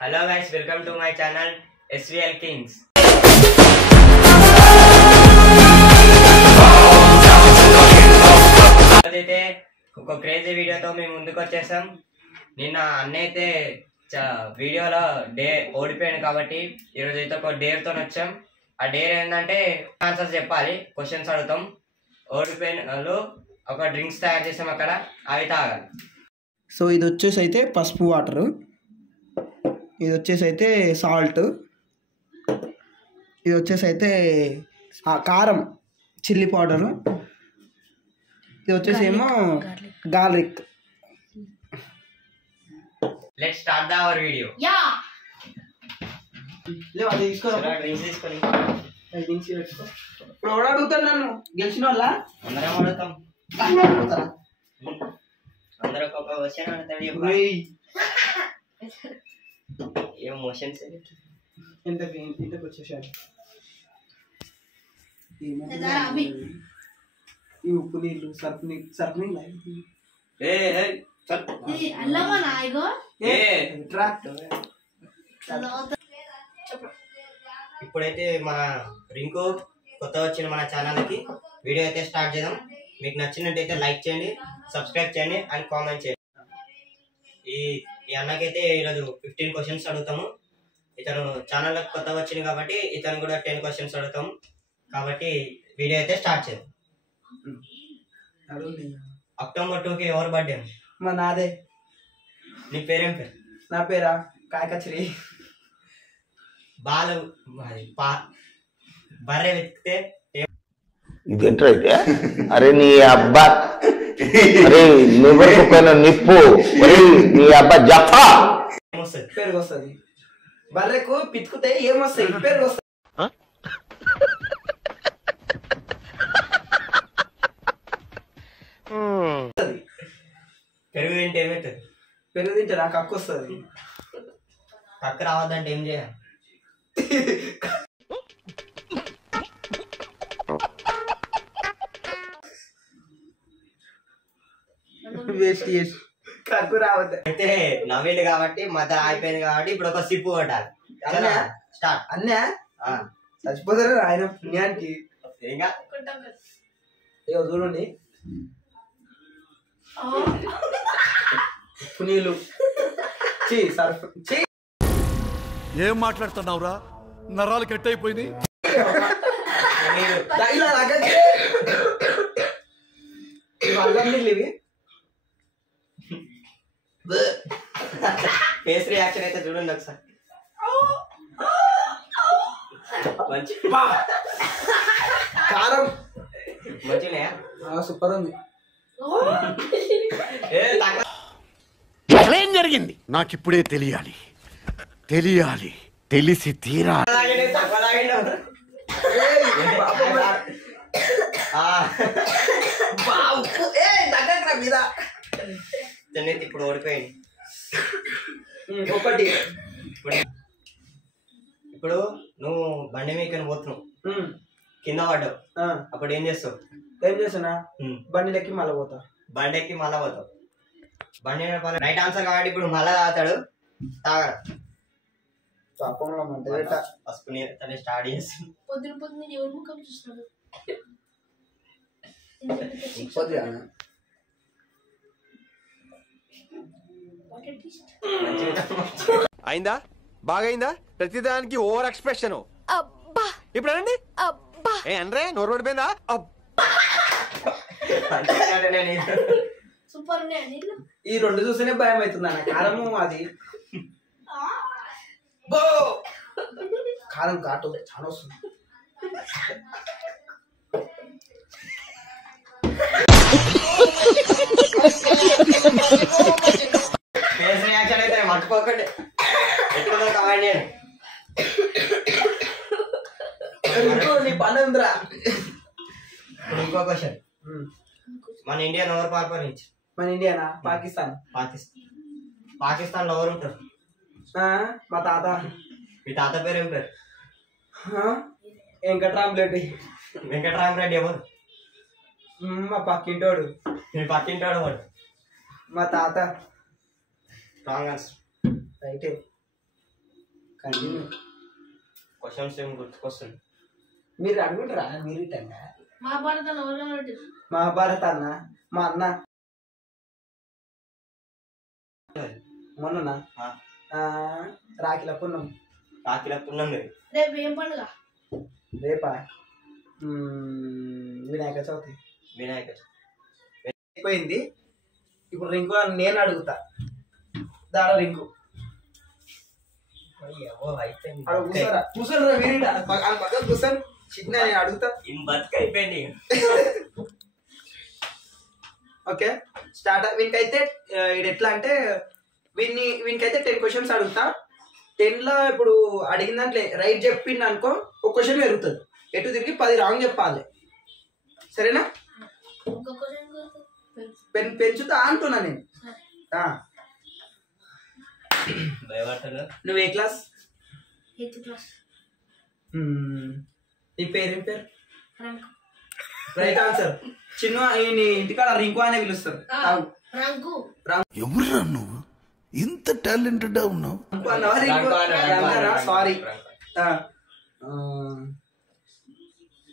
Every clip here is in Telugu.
Hello guys, welcome to my channel SVL Kings. అయితే ఒక క్రేజీ వీడియోతో మేము ముందుకు వచ్చేసాం. నిన్న అన్నైతే వీడియోలో ఓడిపోయాను కాబట్టి ఈరోజు అయితే ఒక డేర్తో వచ్చాం. ఆ డేర్ ఏంటంటే ఆన్సర్స్ చెప్పాలి, క్వశ్చన్స్ అడుగుతాం. ఓడిపోయిన వాళ్ళు ఒక డ్రింక్స్ తయారు చేసాం, అక్కడ అవి తాగాలి. సో ఇది వచ్చేసి అయితే పసుపు వాటరు, ఇది వచ్చేసి అయితే సాల్ట్, ఇది వచ్చేసి అయితే కారం చిల్లీ పౌడరు, ఇది వచ్చేసి ఏమో garlic. Let's start the hour video. లేవు అది తీసుకోరా, డ్రింక్స్ తీసుకొని ఇప్పుడు ఎవడు అడుగుతాడు నన్ను? గెలిచిన వాళ్ళ అందరం అడుగుతాం. అడుగుతారా? అందరూ ఒక క్వశ్చన్ అడుగుతాడు. ఏం మోషన్స్ ఇంతకు వచ్చేసాడు. ఈ ఉప్పు నీళ్ళు సర్ఫ్ నీళ్ళు ఇప్పుడైతే మన రింకు కొత్త వచ్చిన మన ఛానల్కి వీడియో అయితే స్టార్ట్ చేద్దాం. మీకు నచ్చినట్టయితే లైక్ చేయండి, సబ్స్క్రైబ్ చేయండి అండ్ కామెంట్ చేయండి. ఈ అన్నకైతే ఈరోజు 15 క్వశ్చన్స్ అడుగుతాము. ఇతను ఛానల్లో కొత్తగా వచ్చింది కాబట్టి ఇతను కూడా 10 క్వశ్చన్స్ అడుగుతాము. కాబట్టి వీడియో అయితే స్టార్ట్ చేద్దాం. అక్టోబర్ 2కి ఎవరు బర్త్డే? మా నాదే. నీ పేరేం పేరు? నా పేరా కాయకచ్చరి. బాలు బర్రె వెతికితే ఇదేంట్రా అయితే? అరే నీ అబ్బా, అరే నువ్వెవరికి పైన నిప్పు, నీ అబ్బా జఫా ఏమొస్తుంది? పెరుగు వస్తుంది. బర్రెకు పితుకుతే ఏమొస్తాయి? పెరుగు వస్తుంది. పెరుగు తింటే ఏమవుతుంది? పెరుగు తింటే నాకు అక్కు వస్తుంది. పక్క రావద్దంటే ఏం చేయాలి? వేస్ట్ చేసి కక్కు రావద్దు. అయితే నవ్విండు కాబట్టి మత అయిపోయింది కాబట్టి ఇప్పుడు ఒక సిప్పు కొట్టాలి. స్టార్ట్. అన్నా చచ్చిపోతారు ఆయన పుణ్యానికి. ఇంకా ఏవో చూడండి, ఉప్పు నీళ్ళు సర్ఫ్. ఏం మాట్లాడుతున్నావురా? నరాలు కట్ అయిపోయింది. అల్లం నీళ్ళు ఇవి. ఫేస్ రియాక్షన్ అయితే చూడండి ఒకసారి. మంచి కారం మంచిగా సూపర్ ఉంది. ఏం జరిగింది నాకు ఇప్పుడే తెలియాలి, తెలిసి తీరా. ఇప్పుడు ఓడిపోయింది. ఒకటి ఇప్పుడు నువ్వు బండి మీద పోతున్నావు, కింద పడ్డావు, అప్పుడు ఏం చేస్తావు? ఏం చేస్తున్నా? బండి ఎక్కి మళ్ళీ పోతా. బండి ఎక్కి మళ్ళా పోతావు. బండి రైట్ ఆన్సర్ కాబట్టి ఇప్పుడు మళ్ళా తాగుతాడు. తాగడు. పసుపు నీరు స్టార్ట్ చేసి అయిందా? బాగైందా? ప్రతిదానికి ఓవర్ ఎక్స్ప్రెషన్. ఇప్పుడు అనండి. ఏ అనరే, నోరు పడిపోయిందా? ఈ రెండు చూస్తేనే భయం అవుతుంది అన్న. కారము అది కారం ఘాటు చాలా వస్తుంది. ఫేస్ రియాక్షన్ అయితే మర్చిపోకండి. ఎట్లా కావండి నీ పని ఉందిరా. ఇంకో క్వశ్చన్. మన ఇండియన్ ఎవరు పరిపాలించు? మన ఇండియానా? పాకిస్తాన్. పాకిస్తాన్ లో ఎవరు ఉంటారు? మా తాత. మీ తాత పేరు ఏం పేరు? వెంకట్రామరెడ్డి. వెంకట్రామరెడ్డి ఎవరు? మా పక్కింటోడు. మీ పక్కింటోడు వాడు? మా తాత. Wrong answer. రైటే. కంటిన్యూ. క్వశ్చన్స్ ఏం గుర్తుకొస్తుంది? మీరు అడుగుంటారా? మీరు ఇట్టంగా మహాభారతాన్ని మహాభారత అన్న మా అన్న మొన్న రాఖీల పున్నం. రాఖీల పున్నం రేపు ఏం పండుగ? రేపా వినాయక చవితి. వినాయక అయిపోయింది. ఇప్పుడు రింకు నేను అడుగుతా. దాడ రింకు కూర్చోరా కూర్చోరా మీరు పక్కన కూర్చొని చిన్న నేను అడుగుతా. బతుకైపోయింది. Okay start. వీనికైతే ఇది ఎట్లా అంటే వీనికైతే 10 క్వశ్చన్స్ అడుగుతా. 10లో ఇప్పుడు అడిగిన దాంట్లో రైట్ చెప్పింది అనుకో ఒక క్వశ్చన్ పెరుగుతుంది. ఎటు తిరిగి 10 రాంగ్ చెప్పాలి. సరేనా? పెంచుతా అంటున్నా నేను. నువ్వు ఏ క్లాస్? 8th class. నీ పేరేం పేరు? Right answer. చిన్న ఇంటికాడ రింకు అనే పిలుస్తారు. ఎవరురా నువ్వు ఇంత టాలెంటెడ్ ఉన్నావు? సారీ.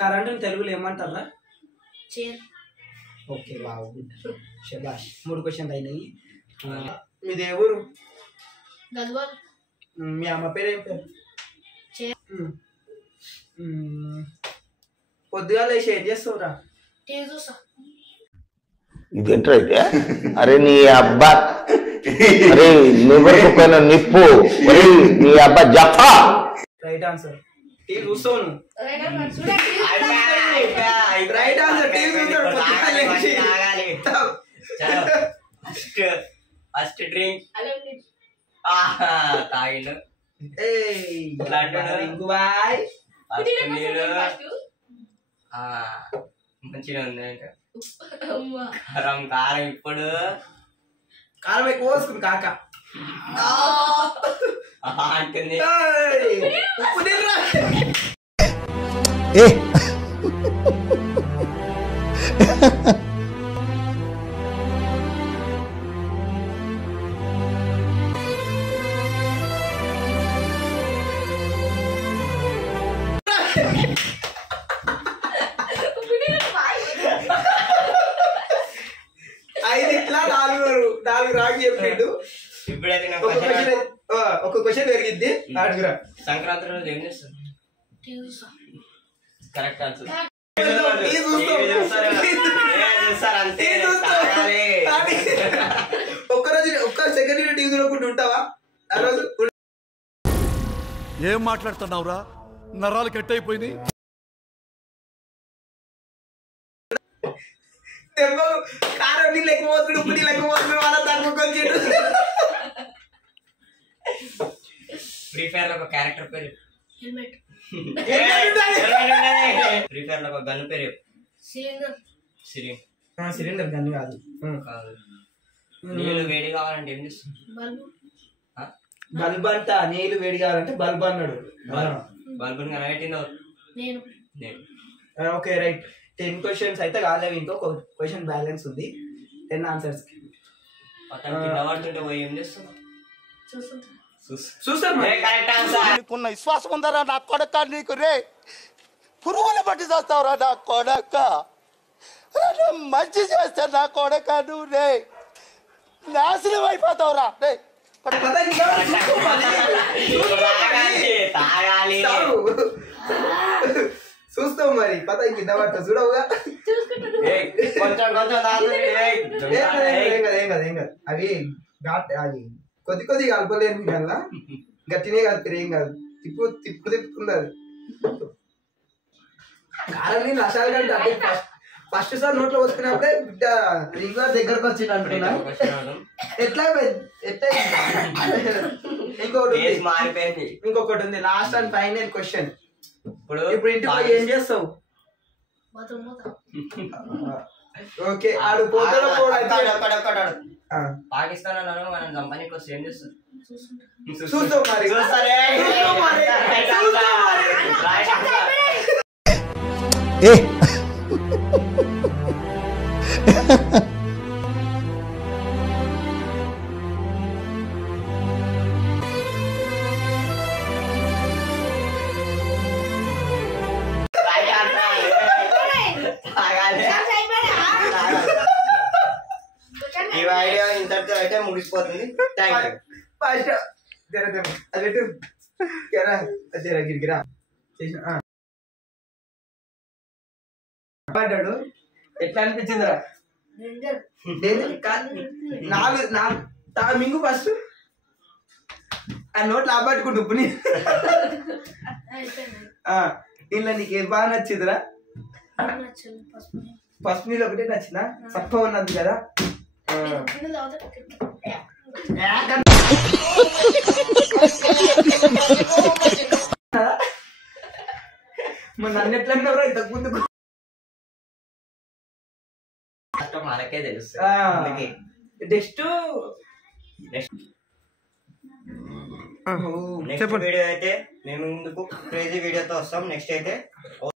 కరెంట్ తెలుగులో ఏమంటారా? ఓకే బాబు శబాష్. 3 క్వశ్చన్లు అయినాయి. మీది ఏ ఊరు? మీ అమ్మ పేరు ఏం పేరు? పొద్దుగా లేచి ఏం చేస్తావురా? ఇదేంట్రా అయితే? అరే నీ అబ్బా, అరే లివర్ కుక్కైన నిప్పు, అరే నీ అబ్బా జఫా. Right answer. టీవీ చూస్తావు నువ్వు? Right answer. టీవీ చూస్తాడు పొద్దుగా లేచి. ఫస్ట్ డ్రింక్ తాగిలు. రింకు బాయ్ మంచిగా ఉంది. కారం కారం ఇప్పుడు కారం ఎక్కువ పోసుకుంది కాక అంటుంది. ఉప్పు తినరా? నాలుగు రాగి చెప్పిండు. ఇప్పుడైతే ఒక క్వశ్చన్ పెరిగిద్ది. అడుగురా. సంక్రాంతి రోజు ఏం చేస్తారు? Correct answer. ఒక్క సెకండ్ టీవీ చూడకుండా ఉంటావా ఆ రోజు? ఏం మాట్లాడుతున్నావురా? నరాలు కట్ అయిపోయింది. కారం నీళ్ళు ఎక్కువ పోతుంది, ఉప్పు నీళ్ళు ఎక్కువ పోతుంది, వాళ్ళ తక్కువ కొంచెం. ఫ్రీ ఫైర్ లో ఒక క్యారెక్టర్ పేరు? ఫ్రీ ఫైర్ లో ఒక గన్ పేరు? సిలిండర్ గన్ కాదు. నీళ్ళు వేడి కావాలంటే ఏం చేస్తుంది? బల్బ్ అంట. నీళ్ళు వేడి కావాలంటే బల్బ్ అన్నాడు. బల్బ్ కనబెట్టిందో నేను. Okay right. 10 క్వశ్చన్స్ అయితే కాలేవు. ఇంకొక క్వశ్చన్ బ్యాలెన్స్ ఉంది. 10 ఆన్సర్స్. ఏం చేస్తాం? నీకున్న విశ్వాసం ఉందరా నా కొడక? నీకు రే పురుగుల బట్టి చేస్తావురా నా కొడక? మంచి చేస్తా నా కొడక. నువ్వు రే నాశనం అయిపోతావురా. రే చూస్తావు మరి పత కింద పట్ట చూడవుగా. ఏం కాదు. అవి అది కొద్ది కలపలేను. కల్లా గట్టినే కలిపి ఏం కాదు. తిప్పుకుంది అది. కారం నీళ్ళు అసలు కంటే ఫస్ట్ సార్ నోట్లో వస్తున్నప్పుడే బిడ్డ రింగ్ దగ్గరకు వచ్చింది అంటున్నా. ఎట్లా ఇంకొకటి ఉంది. Last and final question. ఇప్పుడు ఇంటికి పోయి ఏం చేస్తావు? ఓకే ఆడు పోతాడు. పాకిస్తాన్ అన్నారు మనం కంపెనీకి వస్తే ఏం చేస్తారు? చూస్తావు మరి. ముగిసిపోతుంది. Thank you. ఫస్ట్ అది గిరిగిరా పడ్డాడు. ఎట్లా అనిపించిందిరా? మింగు ఫస్ట్ ఆ నోట్లు ఆపట్టుకుంటు ఉప్పుని. దీనిలో నీకు ఏది బాగా నచ్చిందిరా? పసుపు నీళ్ళు ఒకటే నచ్చిందా? చప్ప ఉన్నది కదా. మరి నన్ను ఎట్లా అన్నారా ఇంతకు ముందు? మనకే తెలుసు. నెక్స్ట్ నెక్స్ట్ వీడియో అయితే మేము ముందుకు క్రేజీ వీడియోతో వస్తాం. నెక్స్ట్ అయితే